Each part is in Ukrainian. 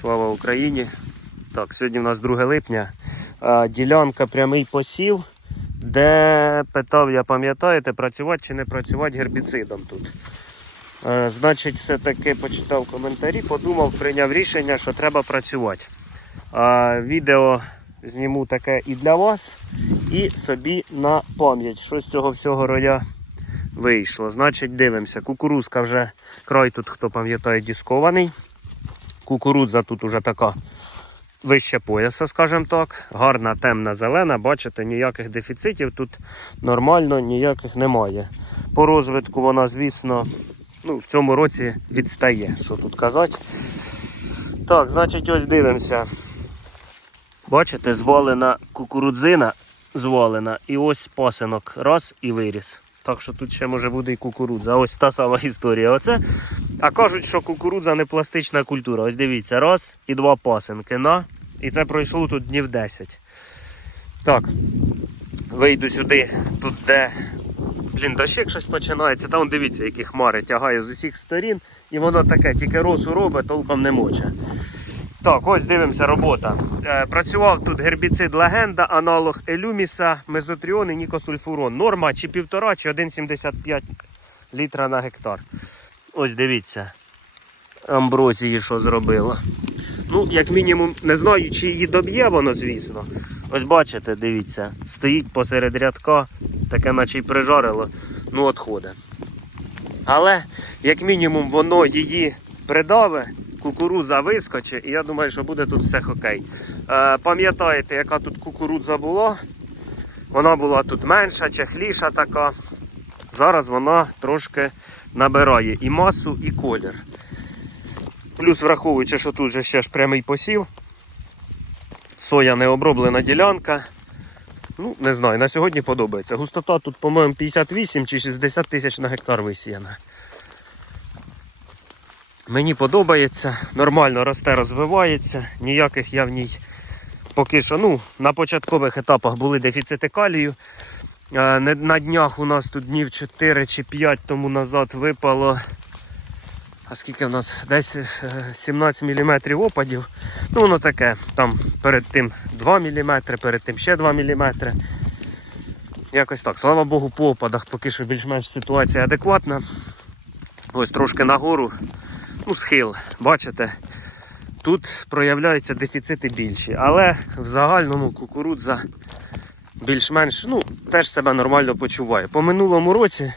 Слава Україні! Так, сьогодні в нас 2 липня. Ділянка прямий посів, де питав, я пам'ятаєте, працювати чи не працювати гербіцидом тут. Значить, все-таки почитав коментарі, подумав, прийняв рішення, що треба працювати. Відео зніму таке і для вас, і собі на пам'ять. Що з цього всього роя вийшло. Значить, дивимося. Кукурузка вже край тут, хто пам'ятає, дискований. Кукурудза тут уже така вище пояса, скажімо так. Гарна, темна, зелена. Бачите, ніяких дефіцитів тут нормально, ніяких немає. По розвитку вона, звісно, ну, в цьому році відстає. Що тут казати? Так, значить, ось дивимося. Бачите, звалена кукурудзина, звалена, і ось пасинок. Раз і виріс. Так що тут ще може буде і кукурудза. Ось та сама історія. Оце. А кажуть, що кукурудза не пластична культура. Ось дивіться, раз і два пасинки. На. І це пройшло тут днів 10. Так. Вийду сюди, тут де. Блін, дощик щось починається. Там дивіться, які хмари тягає з усіх сторін. І воно таке, тільки росу робить, толком не моче. Так, ось дивимося робота. Е, працював тут гербіцид легенда, аналог елюміса, мезотріон і нікосульфурон. Норма чи 1,5, чи 1,75 літра на гектар. Ось дивіться. Амброзії що зробила. Ну, як мінімум, не знаю, чи її доб'є воно, звісно. Ось бачите, дивіться, стоїть посеред рядка, таке наче й прижарило, ну отходить. Але, як мінімум, воно її придаве, кукурудза вискочить, і я думаю, що буде тут все окей. Е, пам'ятаєте, яка тут кукурудза була? Вона була тут менша, чехліша така. Зараз вона трошки набирає і масу, і колір. Плюс враховуючи, що тут же ще ж прямий посів. Соя не оброблена ділянка. Ну, не знаю, на сьогодні подобається. Густота тут, по-моєму, 58 чи 60 тисяч на гектар висіяна. Мені подобається, нормально росте, розвивається, ніяких я в ній поки що. Ну, на початкових етапах були дефіцити калію. Е, На днях у нас тут днів 4 чи 5 тому назад випало. А скільки в нас? Десь е, 17 мм опадів. Ну, воно таке. Там перед тим 2 мм, перед тим ще 2 мм. Якось так. Слава Богу, по опадах поки що більш-менш ситуація адекватна. Ось трошки нагору. Ну, схил, бачите, тут проявляються дефіцити більші, але в загальному кукурудза більш-менш ну, теж себе нормально почуває. По минулому році,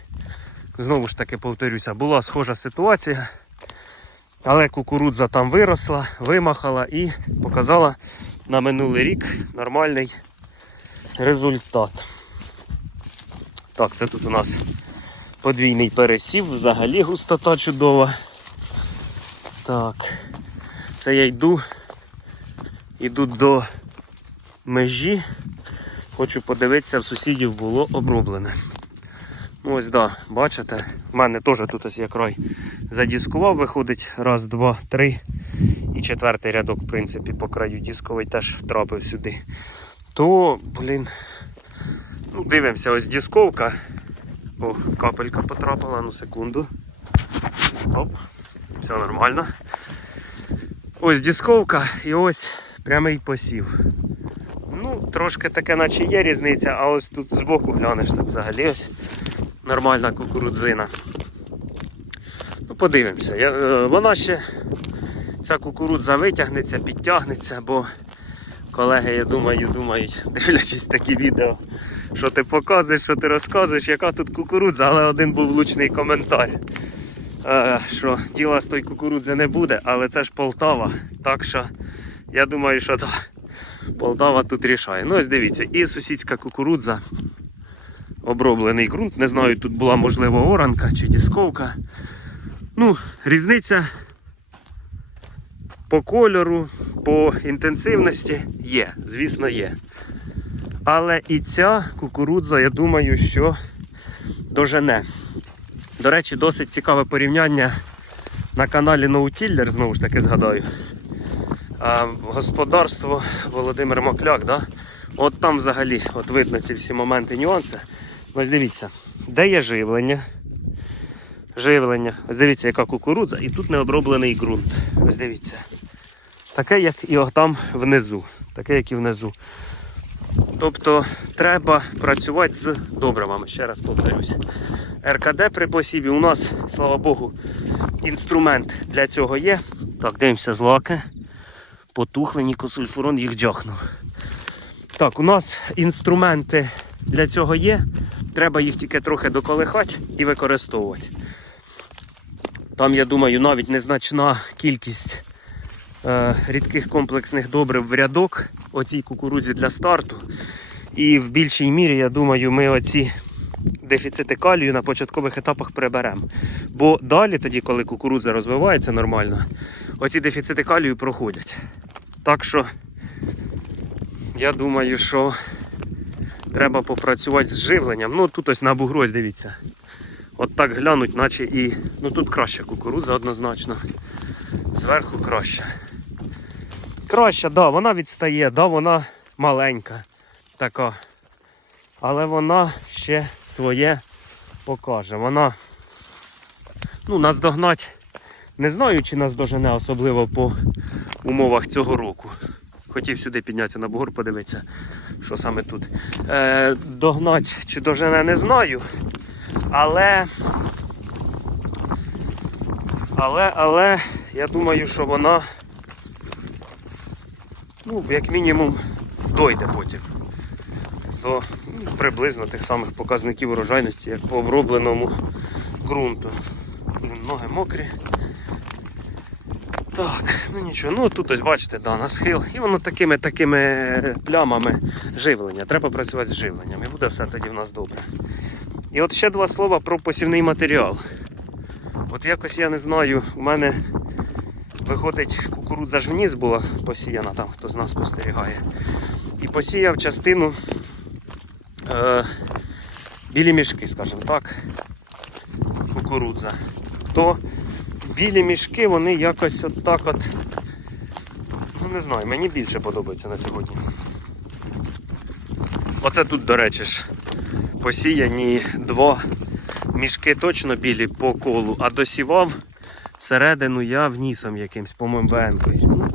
знову ж таки повторюся, була схожа ситуація, але кукурудза там виросла, вимахала і показала на минулий рік нормальний результат. Так, це тут у нас подвійний пересів, взагалі густота чудова. Так, це я йду, йду до межі. Хочу подивитися, в сусідів було оброблене. Ну ось да, бачите, в мене теж тут ось я край задіскував, виходить раз, два, три. І четвертий рядок, в принципі, по краю дисковий теж втрапив сюди. То, блін, ну дивимося, ось дисковка. О, капелька потрапила, ну секунду. Оп. Все нормально. Ось дисковка і ось прямий посів. Трошки таке, наче є різниця, а ось тут збоку глянеш так взагалі ось нормальна кукурудзина. Ну, подивимося. Я, е, вона ще, ця кукурудза витягнеться, підтягнеться, бо колеги, я думаю, думають, дивлячись такі відео, що ти показуєш, що ти розказуєш, яка тут кукурудза, але один був влучний коментар. Е, що діла з той кукурудзи не буде, але це ж Полтава. Так що я думаю, що да, Полтава тут рішає. Ну ось дивіться, і сусідська кукурудза, оброблений ґрунт. Не знаю, тут була можливо оранка чи дісковка. Ну, різниця по кольору, по інтенсивності є, звісно, є. Але і ця кукурудза, я думаю, що дожене. До речі, досить цікаве порівняння на каналі Ноутіллер, знову ж таки згадаю. Господарство Володимир Мокляк, да? от там взагалі от видно ці всі моменти, нюанси. Ось дивіться, де є живлення. Живлення. Ось дивіться, яка кукурудза, і тут не оброблений ґрунт. Ось дивіться. таке, як і там внизу. Таке, як і внизу. Тобто треба працювати з добривами, ще раз повторюсь. РКД при посіві у нас, слава Богу, інструмент для цього є. Так, дивимося злаки. Потухли, нікосульфурон їх джахнув. Так, у нас інструменти для цього є. Треба їх тільки трохи доколихати і використовувати. Там, я думаю, навіть незначна кількість е, рідких комплексних добрив в рядок оцій кукурудзі для старту. І в більшій мірі, я думаю, ми оці дефіцити калію на початкових етапах приберемо. Бо далі, тоді, коли кукурудза розвивається нормально, оці дефіцити калію проходять. Так що я думаю, що треба попрацювати з живленням. Ну тут ось на бугру, ось дивіться. От так глянуть, наче і. Ну тут краще кукурудза однозначно. Зверху краще. Краще, да, вона відстає, да, вона маленька така. Але вона ще своє покаже. Вона ну, наздогнать. Не знаю, чи нас дожене, особливо по умовах цього року. Хотів сюди піднятися на бугор, подивитися, що саме тут. Е, догнать чи дожене, не знаю. Але. Але, але, я думаю, що вона, ну, як мінімум, дойде потім до ну, приблизно тих самих показників урожайності, як по обробленому ґрунту. Ноги мокрі. Так, ну нічого, ну тут ось бачите, да, на схил. І воно такими такими плямами живлення. Треба працювати з живленням. І буде все тоді в нас добре. І от ще два слова про посівний матеріал. От якось я не знаю, у мене виходить кукурудза ж вниз була посіяна, там хто з нас спостерігає. І посіяв частину е, білі мішки, скажімо так, кукурудза. То білі мішки, вони якось от так от, ну не знаю, мені більше подобається на сьогодні. Оце тут, до речі ж, посіяні два мішки точно білі по колу, а досівав середину я внісом якимсь, по-моєму, ВН-кою. Ну,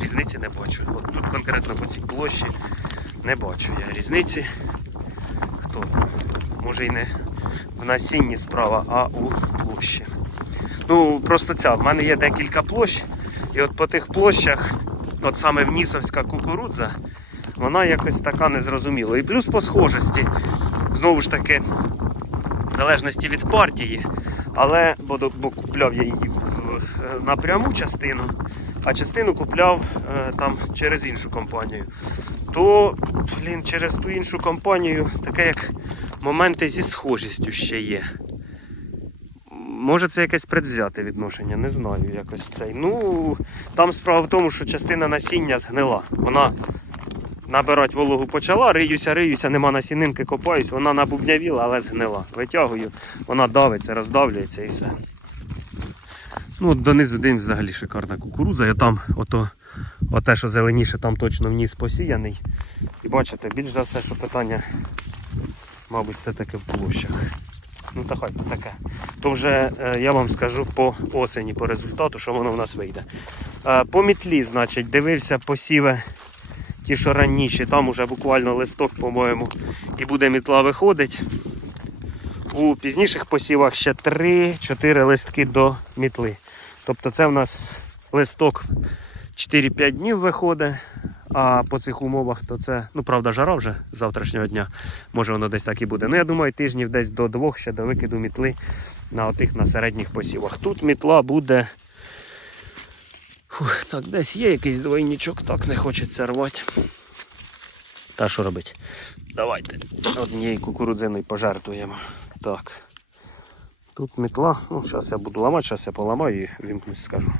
різниці не бачу. От тут конкретно по цій площі не бачу я різниці. Хто знає. Може і не в насінні справа, а у площі. Ну, просто ця, в мене є декілька площ, і от по тих площах, от саме внісовська кукурудза, вона якось така незрозуміла. І плюс по схожості, знову ж таки, в залежності від партії, але бо, бо купляв я її в- в- на пряму частину, а частину купляв е, там через іншу компанію. То, блін, через ту іншу компанію таке як моменти зі схожістю ще є. Може це якесь предвзяте відношення, не знаю якось цей. Ну, там справа в тому, що частина насіння згнила. Вона набирати вологу почала, риюся, риюся, нема насінинки, копаюсь, вона набубнявіла, але згнила. Витягую, вона давиться, роздавлюється і все. Ну, донизу день взагалі шикарна кукурудза. Я там ото, оте, що зеленіше, там точно вніс посіяний. І бачите, більш за все, що питання, мабуть, все-таки в площах. Ну та хай то таке. То вже е, я вам скажу по осені, по результату, що воно в нас вийде. Е, по мітлі, значить, дивився посіви ті, що раніше, там уже буквально листок, по-моєму, і буде мітла виходить. У пізніших посівах ще 3-4 листки до мітли. Тобто це в нас листок 4-5 днів виходить. А по цих умовах то це, ну правда, жара вже з завтрашнього дня. Може воно десь так і буде. Ну я думаю, тижнів десь до двох ще до викиду мітли на отих на середніх посівах. Тут мітла буде. Фух, так, десь є якийсь двойничок, так не хочеться рвати. Та що робить? Давайте однією кукурудзиною пожертвуємо. Так. Тут мітла. Ну, зараз я буду ламати, зараз я поламаю і вімкнусь, скажу.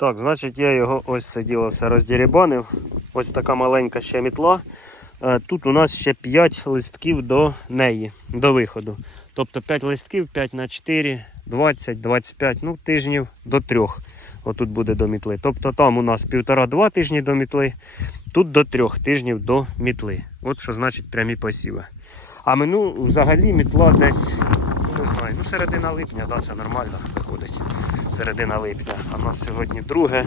Так, значить я його ось це діло все роздірібанив. Ось така маленька ще мітла. Е, Тут у нас ще 5 листків до неї, до виходу. Тобто 5 листків, 5 на 4, 20, 25, ну тижнів до 3. Отут буде до мітли. Тобто там у нас півтора-два тижні до мітли, тут до трьох тижнів до мітли. От що значить прямі посіви. А мину взагалі мітла десь, не знаю, Ну, середина липня, да, це нормально виходить. Середина липня. А в нас сьогодні друге.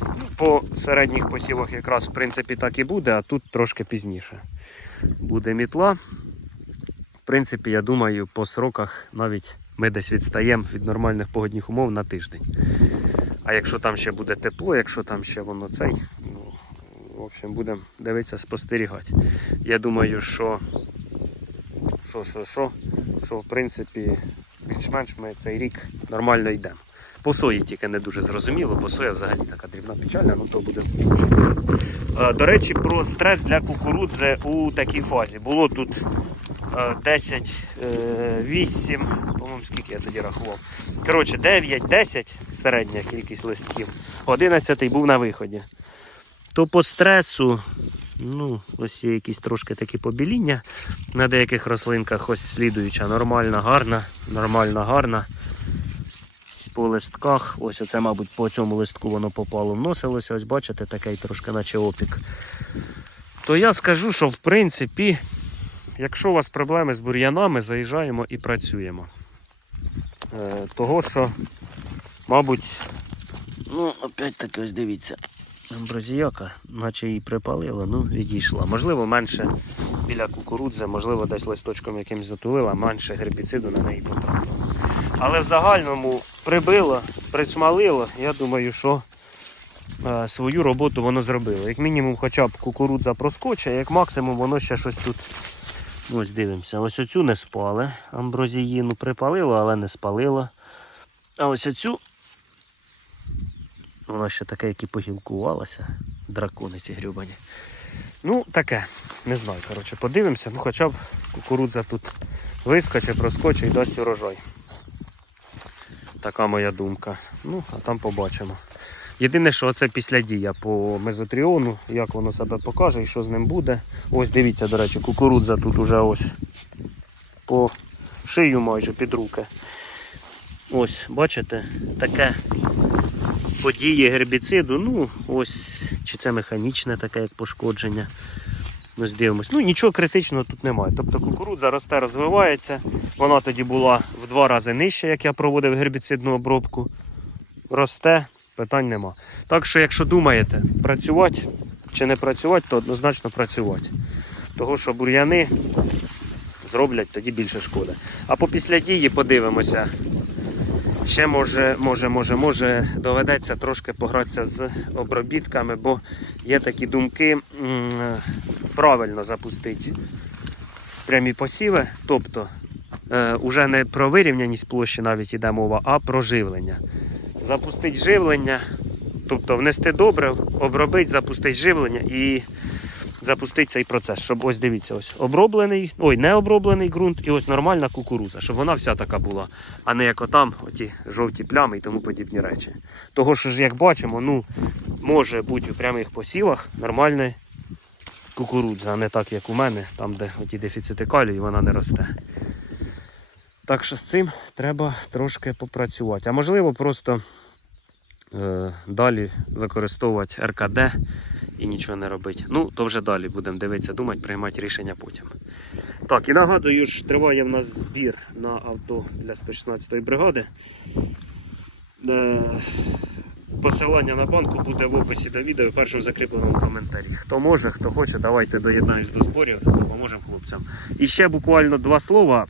Ну, по середніх посівах якраз в принципі так і буде, а тут трошки пізніше. Буде мітла. В принципі, я думаю, по сроках навіть ми десь відстаємо від нормальних погодних умов на тиждень. А якщо там ще буде тепло, якщо там ще воно цей, ну, в общем, будемо дивитися, спостерігати. Я думаю, що, що, що, що, що в принципі, більш-менш ми цей рік нормально йдемо. По сої тільки не дуже зрозуміло, бо соя взагалі така дрібна печальна, ну то буде. Е, До речі, про стрес для кукурудзи у такій фазі. Було тут е, 10, е, 8, по-моєму, скільки я тоді рахував. Коротше, 9, 10 середня кількість листків, 11 був на виході. То по стресу, ну, ось є якісь трошки такі побіління на деяких рослинках, ось слідуюча, нормальна, гарна, нормальна, гарна. По листках, ось оце, мабуть, по цьому листку воно попало, вносилося, ось бачите, такий трошки наче опік. То я скажу, що в принципі, якщо у вас проблеми з бур'янами, заїжджаємо і працюємо. Е, того, що, мабуть, ну, опять таки ось дивіться, амброзіяка, наче її припалило, ну, відійшла. Можливо, менше біля кукурудзи, можливо, десь листочком якимось затулила, менше гербіциду на неї потрапило. Але в загальному прибило, присмалило, я думаю, що е, свою роботу воно зробило. Як мінімум, хоча б кукурудза проскочить, як максимум воно ще щось тут. Ось дивимося. Ось оцю не спали. Амброзіїну припалило, але не спалило. А ось оцю. Вона ще таке, як і погілкувалася. Дракони ці грюбані. Ну, таке. Не знаю. Коротше, подивимося. Ну, хоча б кукурудза тут вискочить, проскочить і дасть урожай. Така моя думка. Ну, а там побачимо. Єдине, що це після дія по мезотріону, як воно себе покаже і що з ним буде. Ось дивіться, до речі, кукурудза тут уже ось по шию майже під руки. Ось, бачите, таке події гербіциду. Ну, ось, чи це механічне таке, як пошкодження. Ось дивимось. Ну нічого критичного тут немає. Тобто кукурудза росте, розвивається. Вона тоді була в два рази нижча, як я проводив гербіцидну обробку. Росте, питань нема. Так що, якщо думаєте, працювати чи не працювати, то однозначно працювати. Того, що бур'яни зроблять тоді більше шкоди. А по після дії подивимося. Ще може, може, може, може доведеться трошки погратися з обробітками, бо є такі думки правильно запустити прямі посіви. Тобто е, уже не про вирівняність площі навіть йде мова, а про живлення. Запустити живлення, тобто внести добре, обробити, запустити живлення і запустити цей процес. Щоб ось дивіться, ось оброблений, ой, не оброблений ґрунт і ось нормальна кукуруза, щоб вона вся така була, а не як отам, оті жовті плями і тому подібні речі. Того, що ж, як бачимо, ну, може бути у прямих посівах нормальна кукурудза, а не так, як у мене, там, де оті дефіцити калію, вона не росте. Так що з цим треба трошки попрацювати. А можливо, просто далі використовувати РКД і нічого не робити. Ну, то вже далі будемо дивитися, думати, приймати рішення потім. Так, і нагадую, ж триває в нас збір на авто для 116-ї бригади. Е, Посилання на банку буде в описі до відео, в закріпленому коментарі. Хто може, хто хоче, давайте доєднаємось до зборів, допоможемо хлопцям. І ще буквально два слова.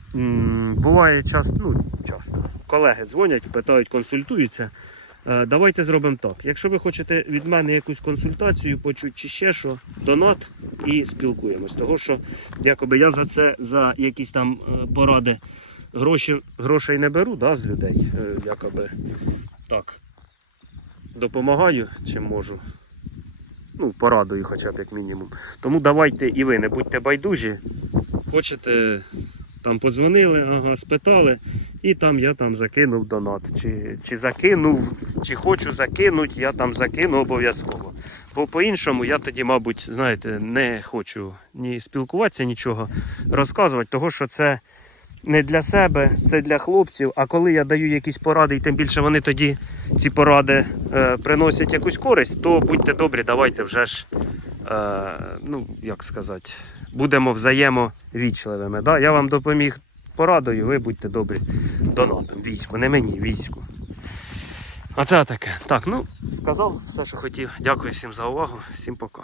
Буває часто, ну часто. Колеги дзвонять, питають, консультуються. Е, Давайте зробимо так. Якщо ви хочете від мене якусь консультацію, почути чи ще що, донат і спілкуємось. Того що якоби я за це, за якісь там е, поради гроші, грошей не беру да, з людей. Е, Якоби так. Допомагаю, чим можу. Ну, порадую хоча б як мінімум. Тому давайте і ви не будьте байдужі. Хочете, там подзвонили, ага, спитали, і там я там закинув донат. Чи, чи закинув, чи хочу закинути, я там закину обов'язково. Бо по-іншому я тоді, мабуть, знаєте, не хочу ні спілкуватися, нічого розказувати, того що це не для себе, це для хлопців. А коли я даю якісь поради, і тим більше вони тоді ці поради е, приносять якусь користь, то будьте добрі, давайте вже ж, ну як сказати, будемо взаємовічливими. Да? Я вам допоміг порадою, ви будьте добрі донатом. Війську, не мені, війську. А це таке. Так, ну, сказав все, що хотів. Дякую всім за увагу. Всім пока.